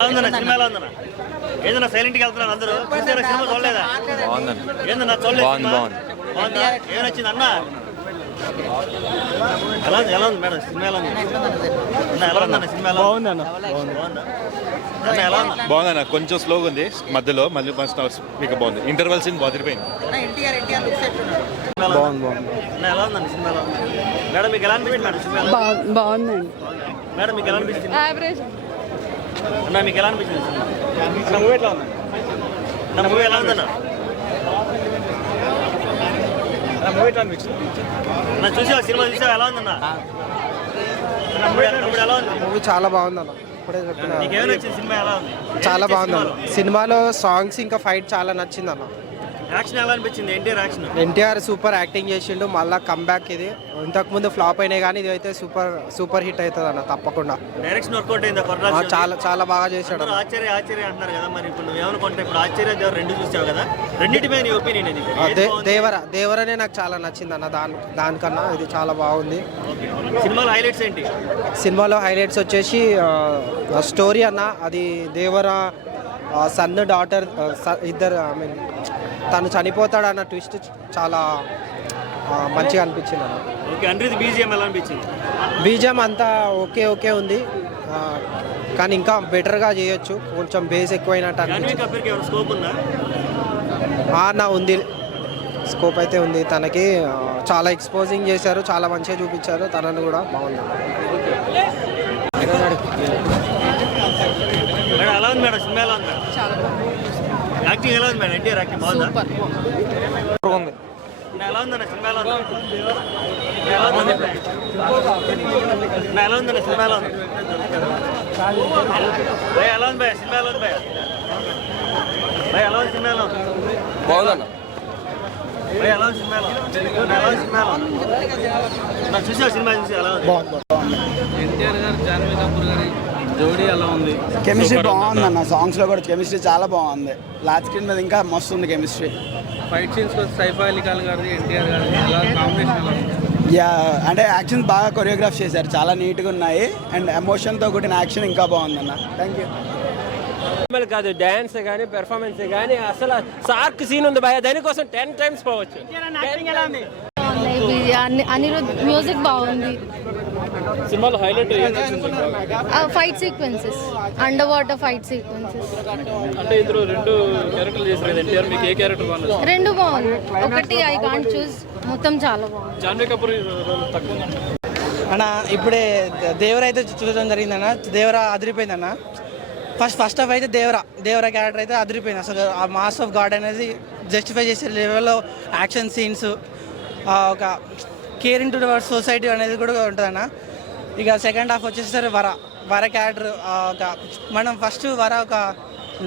సినిమాలో ఉందన్న ఏదన్నా సైలెంట్కి వెళ్తున్నారు అందరూ చూసారా సినిమా చూడలేదా ఏందన్నా చూడలేదు బాగుందా ఏమొచ్చింది అన్న ఎలా ఉంది మేడం సినిమా ఎలా ఉంది ఎలా ఉందన్న సినిమా బాగుందన్న కొంచెం స్లోగా ఉంది మధ్యలో మళ్ళీ మీకు బాగుంది ఇంటర్వెల్ సీన్ బాదిరిపోయింది ఎలా ఉందండి సినిమాలో మేడం మీకు ఎలా అనిపించింది మేడం సినిమా బాగుందండి మేడం మీకు ఎలా అనిపించింది యావరేజ్ అన్న మీకు ఎలా అనిపించింది సినిమా మూవీ ఎట్లా ఉంది నా మూవీ ఎలా ఉందన్న మూవీ ఎట్లా అనిపించింది నా చూసావా సినిమా చూసావా ఎలా ఉందన్న ఎలా ఉంది మూవీ చాలా బాగుందన్న ఇప్పుడే చెప్పిన నీకేమైనా వచ్చింది సినిమా ఎలా ఉంది చాలా బాగుందన్న సినిమాలో సాంగ్స్ ఇంకా ఫైట్ చాలా నచ్చిందన్న యాక్షన్ ఎలా అనిపించింది NTR action NTR super acting చేసిండు మళ్ళీ కమ్బ్యాక్ ఇది ఇంతకుముందు ఫ్లాప్ అయినాయి కానీ ఇది అయితే సూపర్ హిట్ అవుతుంది అన్న తప్పకుండా డైరెక్షన్ వర్కౌట్ అయిందా చాలా బాగా చేశాడు అందరూ ఆశ్చర్య అంటున్నారు కదా మరి ఇప్పుడు నువ్వు ఏమనుకుంటే ఇప్పుడు ఆశ్చర్య దేవర రెండు చూసావు కదా రెండింటి మీద నీ ఒపీనియన్ ఇది దేవరనే నాకు చాలా నచ్చింది అన్న దానికన్నా ఇది చాలా బాగుంది సినిమాలో హైలైట్స్ ఏంటి సినిమాలో హైలైట్స్ వచ్చేసి స్టోరీ అన్న అది దేవర సన్ డాటర్ ఇద్దరు ఐ మీన్ తను చనిపోతాడు అన్న ట్విస్ట్ చాలా మంచిగా అనిపించింది అన్న ఓకే అండ్రిది బీజిఎం ఎలా అనిపించింది బీజిఎం అంతా ఓకే ఉంది కానీ ఇంకా బెటర్గా చేయొచ్చు కొంచెం బేస్ ఎక్కువైనట్టు అనిపించింది స్కోప్ ఉందా అన్న ఉంది స్కోప్ అయితే ఉంది తనకి చాలా ఎక్స్పోజింగ్ చేశారు చాలా మంచిగా చూపించారు తనను కూడా బాగుంది మేడం ఎలా ఉంది మేడం సినిమా ఎలా ఉంది మేడం చాలా బాగుంది యాక్టింగ్ ఎలా ఉంది మేడం ఎన్టీఆర్ యాక్టింగ్ బాగుందా ఉంది ఎలా ఉందన్న సినిమా ఎలా ఉంది ఎలా ఉందన్న సినిమా ఎలా ఉంది భయ ఎలా ఉంది భయ సినిమా ఎలా ఉంది భయ ఎలా ఉంది సినిమా ఎలా ఉంది బాగుందన్న భయ ఎలా ఉంది సినిమా ఎలా ఉంది సినిమా ఎలా ఉంది నాకు చూసా సినిమా చూసి ఎలా ఉంది ఎన్టీఆర్ గారు జాన్వీ కపూర్ గారి జోడీ ఎలా ఉంది కెమిస్ట్రీ బాగుందన్న సాంగ్స్లో కూడా కెమిస్ట్రీ చాలా బాగుంది లాస్ట్ స్క్రీన్ మీద ఇంకా మస్తు ఉంది chemistry fight scenes Saif Ali Khan గారిది ఎన్టీఆర్ గారిది ఎలా కాంబినేషన్ ఎలా ఉంది యా అంటే యాక్షన్ బాగా కొరియోగ్రాఫ్ చేశారు చాలా నీట్గా ఉన్నాయి అండ్ ఎమోషన్తో కూడిన యాక్షన్ ఇంకా బాగుందన్న థ్యాంక్ యూ కాదు డాన్స్ కానీ పెర్ఫార్మెన్స్ కానీ అసలు సార్క్ సీన్ ఉంది భయ దానికోసం 10 times పోవచ్చు అనిరుద్ మ్యూజిక్ బాగుంది సినిమాలో highlight fight sequences under water fight sequences అంటే ఇందులో రెండు క్యారెక్టర్లు చేశారు ఎన్టీఆర్ మీకు ఏ క్యారెక్టర్ బాగుంది రెండు బాగుంది ఒకటి ఐ కాంట్ చూస్ మొత్తం చాలా బాగుంది జాన్వీ కపూర్ తక్కువ అన్న ఇప్పుడే దేవర అయితే చూడడం జరిగిందన్న దేవర అదిరిపోయిందన్న ఫస్ట్ హాఫ్ అయితే దేవర క్యారెక్టర్ అయితే అదిరిపోయింది అసలు ఆ మాస్ ఆఫ్ గాడ్ అనేది జస్టిఫై చేసే లెవెల్లో యాక్షన్ సీన్స్ ఒక కేరింగ్ టు వర్డ్ సొసైటీ అనేది కూడా ఉంటుందన్న ఇక సెకండ్ హాఫ్ వచ్చేసరి వర క్యారెక్టర్ ఒక మనం ఫస్ట్ వర ఒక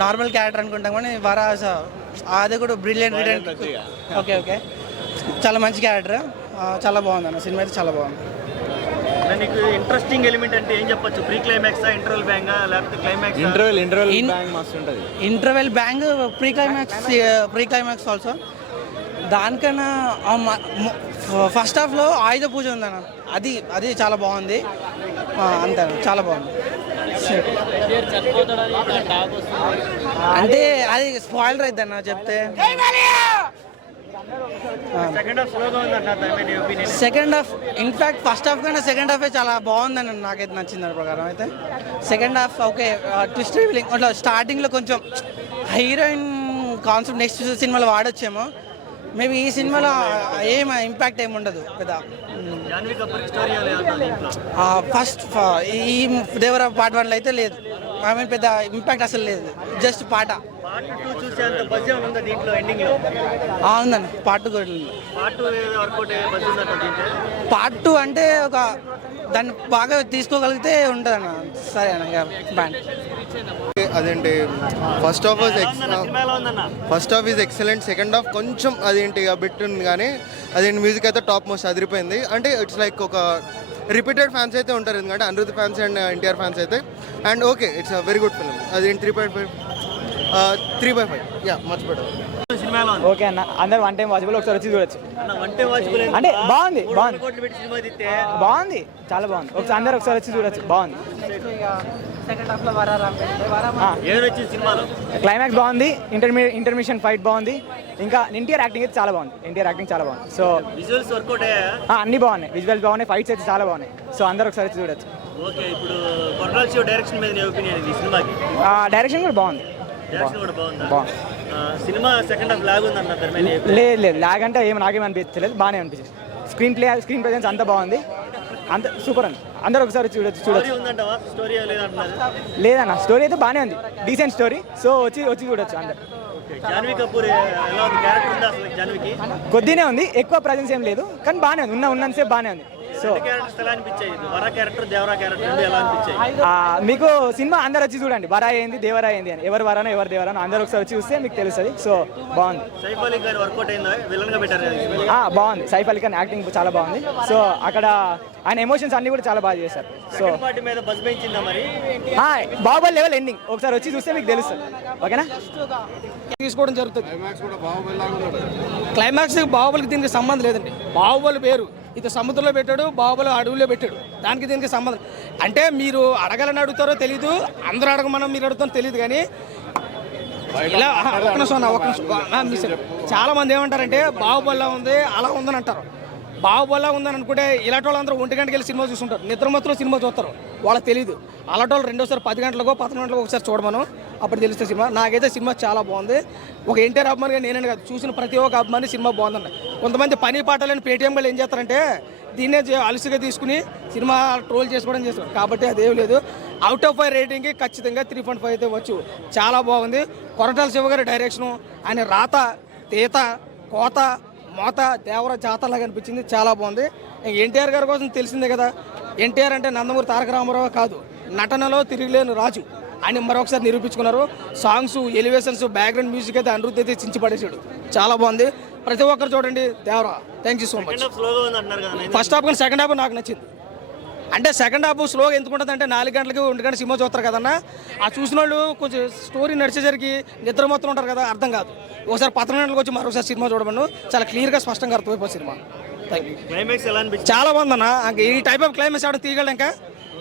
నార్మల్ క్యారెక్టర్ అనుకుంటాం కానీ వర అది కూడా బ్రిలియంట్ ఓకే చాలా మంచి క్యారెక్టర్ చాలా బాగుంది అన్న సినిమా అయితే చాలా బాగుంది నీకు ఇంట్రెస్టింగ్ ఎలిమెంట్ అంటే ఏం చెప్పొచ్చు ప్రీ క్లైమాక్స్ ఇంటర్వెల్ బ్యాంగ్ లేకపోతే climax interval bang pre climax also దానికన్నా ఫస్ట్ హాఫ్లో ఆయుధ పూజ ఉందన్న అది చాలా బాగుంది అంతే చాలా బాగుంది అంటే అది స్పాయిలర్ అవుతుంది అన్న చెప్తే second half in fact first half కన్నా సెకండ్ హాఫే చాలా బాగుందని నాకైతే నచ్చింది దాని ప్రకారం అయితే second half okay twist revealing అట్లా స్టార్టింగ్లో కొంచెం హీరోయిన్ కాన్సెప్ట్ నెక్స్ట్ సినిమాలో వాడొచ్చేమో మేబీ ఈ సినిమాలో ఏం ఇంపాక్ట్ ఏమి ఉండదు పెద్ద ఫస్ట్ ఈ దేవర పార్ట్ 1లో అయితే లేదు ఐ మీన్ పెద్ద ఇంపాక్ట్ అసలు లేదు జస్ట్ పాట ఉందండి పార్ట్ 2 కూడా పార్ట్ 2 అంటే ఒక దాన్ని బాగా తీసుకోగలిగితే ఉంటుంది అన్న సరే అన్న ఇక బ్యాండ్ అదేంటి first half is excellent second half కొంచెం అదేంటి బిట్ ఉంది కానీ అదేంటి మ్యూజిక్ అయితే టాప్ మోస్ట్ అదిరిపోయింది అంటే ఇట్స్ లైక్ ఒక రిపీటెడ్ ఫ్యాన్స్ అయితే ఉంటారు ఎందుకంటే Anirudh fans and NTR fans అయితే and okay it's a very good film అదేంటి 3/5 యా మచ్ బెటర్ ఓకే అన్న అందరు వన్ టైం వాచబుల్ ఒకసారి వచ్చి చూడొచ్చు అంటే బాగుంది చాలా బాగుంది ఒకసారి అందరు ఒకసారి వచ్చి చూడొచ్చు బాగుంది సెకండ్ హాఫ్లో వరా ఏమైనా వచ్చింది సినిమాలో? క్లైమాక్స్ బాగుంది, ఇంటర్మిషన్ ఫైట్ బాగుంది, ఇంకా ఎన్టీఆర్ యాక్టింగ్ అయితే చాలా బాగుంది. ఎన్టీఆర్ యాక్టింగ్ చాలా బాగుంది. సో విజువల్స్ వర్కౌట్ అయ్యాయా? అన్ని బాగున్నాయి, విజువల్స్ బాగున్నాయి, ఫైట్స్ అయితే చాలా బాగున్నాయి. సో అందరూ ఒకసారి వచ్చి చూడొచ్చు. ఓకే, ఇప్పుడు కొరటాల శివ డైరెక్షన్ మీద నీ ఒపీనియన్ ఈ సినిమాకి? డైరెక్షన్ కూడా బాగుంది. డైరెక్షన్ కూడా బాగుందా? బాగుంది. సినిమా సెకండ్ హాఫ్ లాగ్ ఉంది అన్నారు. లేదు లాగ్ అంటే నాకేం అనిపించలేదు, బాగానే అనిపించింది. స్క్రీన్ ప్రెజెన్స్ అంతా బాగుంది, అంత సూపర్ అండి. అందరూ ఒకసారి చూడొచ్చు. స్టోరీ లేదన్న, స్టోరీ అయితే బాగానే ఉంది, డీసెంట్ స్టోరీ. సో వచ్చి చూడొచ్చు అందరు. జాన్వీ కపూర్ ఎలా ఉంది? క్యారెక్టర్ ఉందా అసలు జాన్వీకి? కొద్దినే ఉంది, ఎక్కువ ప్రజెన్స్ ఏం లేదు, కానీ బాగానే ఉంది, ఉన్నంతసేపు బాగానే ఉంది. సో క్యారెక్టర్స్ ఎలా అనిపించాయి? వర క్యారెక్టర్, దేవరా క్యారెక్టర్ ఎలా అనిపించాయి? మీకు సినిమా అందరు వచ్చి చూడండి, వరా ఏంది దేవరా ఏంది అని, ఎవరు వరానో ఎవరు దేవరానో అందరూ ఒకసారి వచ్చి చూస్తే మీకు తెలుస్తుంది. సో బాగుంది. సైఫ్ అలీ గారు వర్కౌట్ అయిందా? విలన్ గా పెట్టారు కదా? బాగుంది. సైఫ్ అలీ ఖాన్ యాక్టింగ్ చాలా బాగుంది. సో అక్కడ ఆయన ఎమోషన్స్ అన్ని కూడా చాలా బాగా చేశారు. సో పార్టీ మీద బజ్ పెంచిందా మరి? బాహుబలి లెవెల్ ఎండింగ్ ఒకసారి వచ్చి చూస్తే మీకు తెలుస్తుంది. ఓకేనా? తీసుకోవడం జరుగుతుంది. క్లైమాక్స్ బాహుబలికి దీనికి సంబంధం లేదండి. బాహుబలి పేరు ఇది సముద్రంలో పెట్టాడు, బాహుబలి అడవుల్లో పెట్టాడు, దానికి దీనికి సంబంధం అంటే మీరు అడగాలని అడుగుతారో తెలీదు, అందరూ అడగమనం మీరు అడుగుతారో తెలియదు. కానీ ఇలా ఒక నిమిషం చాలా మంది ఏమంటారంటే బాహుబలిలా ఉంది అలా ఉందని అంటారు. బాహుబలిలా ఉందని అనుకుంటే ఇలాంటి వాళ్ళందరూ 1 గంటకి వెళ్ళి సినిమా చూస్తుంటారు, నిద్రమత్తులో సినిమా చూస్తారు, వాళ్ళకి తెలియదు. అలాంటి వాళ్ళు రెండోసారి 10 గంటలకో 11 గంటలకు ఒకసారి చూడమను, అప్పుడు తెలుస్తే సినిమా. నాకైతే సినిమా చాలా బాగుంది. ఒక ఎన్టీఆర్ అభిమానిగా నేనే కాదు, చూసిన ప్రతి ఒక్క అభిమాని సినిమా బాగుందండి. కొంతమంది పని పాటలని పేటీఎం వాళ్ళు ఏం చేస్తారంటే దీన్నే అలసిగా తీసుకుని సినిమా ట్రోల్ చేసుకోవడం చేస్తారు. కాబట్టి అదేం లేదు. అవుట్ ఆఫ్ 5 రేటింగ్కి ఖచ్చితంగా 3.5 అయితే వచ్చు. చాలా బాగుంది. కొరటాల శివ గారి డైరెక్షను, ఆయన రాత, తీత, కోత, మోత, దేవర జాతరలాగా అనిపించింది. చాలా బాగుంది. ఎన్టీఆర్ గారి కోసం తెలిసిందే కదా, ఎన్టీఆర్ అంటే నందమూరి తారక రామారావు కాదు, నటనలో తిరిగిలేని రాజు. ఆయన మరొకసారి నిరూపించుకున్నారు. సాంగ్స్, ఎలివేషన్స్, బ్యాక్గ్రౌండ్ మ్యూజిక్ అయితే అనిరుద్ధ్ అయితే చించి పడేసాడు. చాలా బాగుంది. ప్రతి ఒక్కరు చూడండి Devara. Thank you so much. First half కానీ సెకండ్ హాఫ్ నాకు నచ్చింది. అంటే సెకండ్ హాఫ్ స్లోగా ఎందుకు ఉంటుంది అంటే 4 గంటలకి 1 గంట సినిమా చూస్తారు కదన్నా, ఆ చూసిన వాళ్ళు కొంచెం స్టోరీ నడిచేసరికి నిద్ర మొత్తం ఉంటారు కదా, అర్థం కాదు. ఒకసారి 10 గంటలకు వచ్చి మరొకసారి సినిమా చూడమను, చాలా క్లియర్గా స్పష్టంగా అర్థమైపోయి సినిమా. Thank you. చాలా బాగుందన్న. ఈ టైప్ ఆఫ్ క్లైమాక్స్ ఆడ తీయగలడు.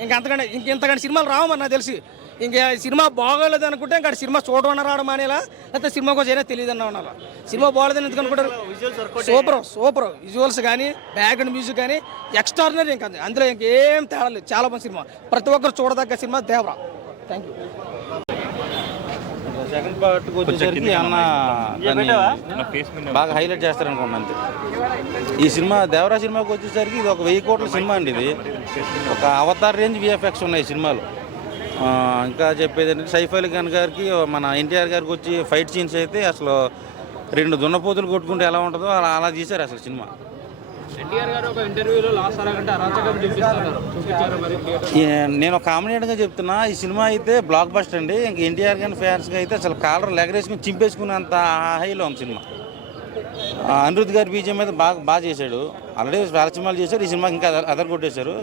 ఇంకా అంతకంటే ఇంతకంటే సినిమాలు రావమన్నా తెలిసి. ఇంకా సినిమా బాగోలేదు అనుకుంటే ఇంకా సినిమా చూడమన్నా రావడం అనేలా, లేకపోతే సినిమా కోసం అయినా తెలియదు అన్న ఉండాలి. సినిమా బాగోలేదని ఎందుకు అనుకుంటారు? సూపర్ విజువల్స్ కానీ బ్యాక్గ్రౌండ్ మ్యూజిక్ కానీ ఎక్స్ట్రాడినరీ. ఇంకా అందులో ఇంకేం తేడా లేదు. చాలా మంది సినిమా, ప్రతి ఒక్కరు చూడదగ్గ cinema Devara. Thank you. Second పార్ట్కి వచ్చేసరికి అన్న బాగా హైలైట్ చేస్తారనుకోండి అంతే. ఈ సినిమా దేవరా సినిమాకి వచ్చేసరికి ఇది ఒక 1000 కోట్ల సినిమా అండి. ఇది ఒక అవతార్ రేంజ్ విఎఫ్ఎక్స్ ఉన్నాయి సినిమాలో. ఇంకా చెప్పేది ఏంటంటే సైఫ్ అలీ ఖాన్ గారికి, మన ఎన్టీఆర్ గారికి వచ్చి ఫైట్ సీన్స్ అయితే అసలు 2 దున్నపోతులు కొట్టుకుంటే ఎలా ఉంటుందో అలా తీశారు అసలు సినిమా. ఎన్టీఆర్ గారు ఒక ఇంటర్వ్యూలో లాస్ట్ అరగంట అరాచకం చూపించారు. నేను ఒక కామెడీగా చెప్తున్నా, ఈ సినిమా అయితే బ్లాక్ బస్టర్ అండి. ఇంకా ఎన్టీఆర్ గారి ఫ్యాన్స్కి అయితే అసలు కాలర్ లెగరేసుకుని చింపేసుకునేంత హైలో ఉంది సినిమా. అనిరుద్ధ్ గారి బీజం మీద బాగా చేశాడు. ఆల్రెడీ చాలా సినిమాలు చేశారు, ఈ సినిమాకి ఇంకా అదర్ కొట్టేశారు.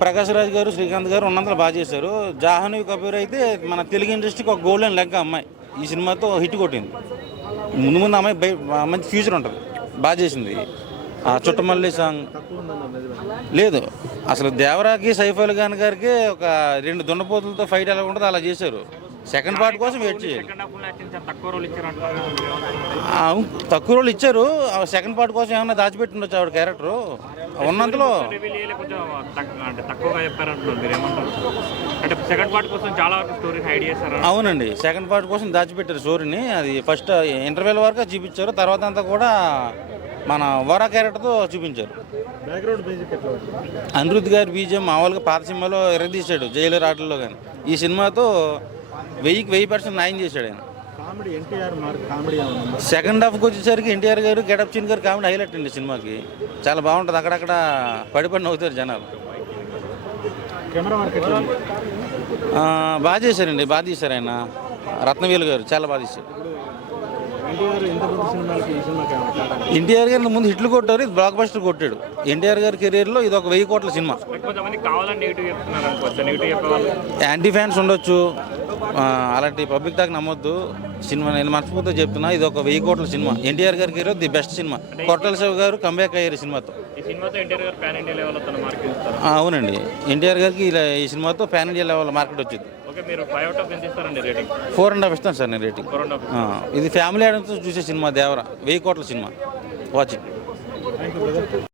ప్రకాష్ రాజ్ గారు, శ్రీకాంత్ గారు ఉన్నంతలో బాగా చేశారు. జాహ్నవి కపూర్ అయితే మన తెలుగు ఇండస్ట్రీకి ఒక గోల్డెన్ లెగ్ అమ్మాయి. ఈ సినిమాతో హిట్ కొట్టింది. ముందు అమ్మాయి మంచి ఫ్యూచర్ ఉంటుంది, బాగా చేసింది. చుట్టమల్లి సాంగ్ లేదు అసలు. దేవరాకి సైఫ్ అలీ ఖాన్ గారికి ఒక 2 దున్నపోతులతో ఫైట్ ఎలా ఉంటుందో అలా చేశారు. సెకండ్ పార్ట్ కోసం వెయిట్ చేయాలి. తక్కువ రోల్ ఇచ్చారు. సెకండ్ పార్ట్ కోసం ఏమన్నా దాచిపెట్టి ఉండొచ్చు ఆవిడ క్యారెక్టర్ ఉన్నంతలో. అవునండి, సెకండ్ పార్ట్ కోసం దాచిపెట్టారు స్టోరీని. అది ఫస్ట్ ఇంటర్వెల్ వరకు చూపించారు, తర్వాత అంతా కూడా మన వరా క్యారెక్టర్తో చూపించారు. అనిరుద్ధ్ గారి బీజం మామూలుగా పాత సినిమాలో ఎరగదీశాడు, జైలర్ ఆటల్లో. కానీ ఈ సినిమాతో 1000% న్యాయం చేశాడు ఆయన. సెకండ్ హాఫ్కి వచ్చేసరికి ఎన్టీఆర్ గారు, గెటప్ చిన్ గారు కామెడీ హైలైట్ అండి సినిమాకి. చాలా బాగుంటుంది. అక్కడక్కడ పడి నవ్వుతారు జనాలు. బాగా చేశారండి, బాగా తీశారు ఆయన. రత్నవేలు గారు చాలా బాగా తీశారు. ఎన్టీఆర్ గారిని ముందు హిట్లు కొట్టారు, ఇది బ్లాక్ బస్టర్ కొట్టాడు. ఎన్టీఆర్ గారి కెరీర్లో ఇది ఒక 1000 కోట్ల సినిమా. యాంటీ ఫ్యాన్స్ ఉండొచ్చు, అలాంటి పబ్లిక్ టాక్ నమ్మొద్దు. సినిమా నేను మనస్ఫూర్తిగా చెప్తున్నా, ఇది ఒక 1000 కోట్ల సినిమా. ఎన్టీఆర్ గారికి ఈరోజు ది బెస్ట్ సినిమా. కొట్టాల శివ గారు కంబ్యాక్ అయ్యారు సినిమాతో. ఈ సినిమాతో ఎన్టీఆర్ గారు పాన్ ఇండియా లెవెల్ తన మార్కెట్ ఇస్తారు. అవునండి, ఎన్టీఆర్ గారికి ఈ సినిమాతో పాన్ ఇండియా లెవెల్ మార్కెట్ వచ్చింది. ఓకే, మీరు 5 out of 10 ఎంత ఇస్తారండి రేటింగ్? 4.5 ఇస్తాను సార్ నేను రేటింగ్. 4.5. ఇది ఫ్యామిలీ ఆడియన్స్ చూసే సినిమా. దేవరా 1000 కోట్ల సినిమా. వాచింగ్.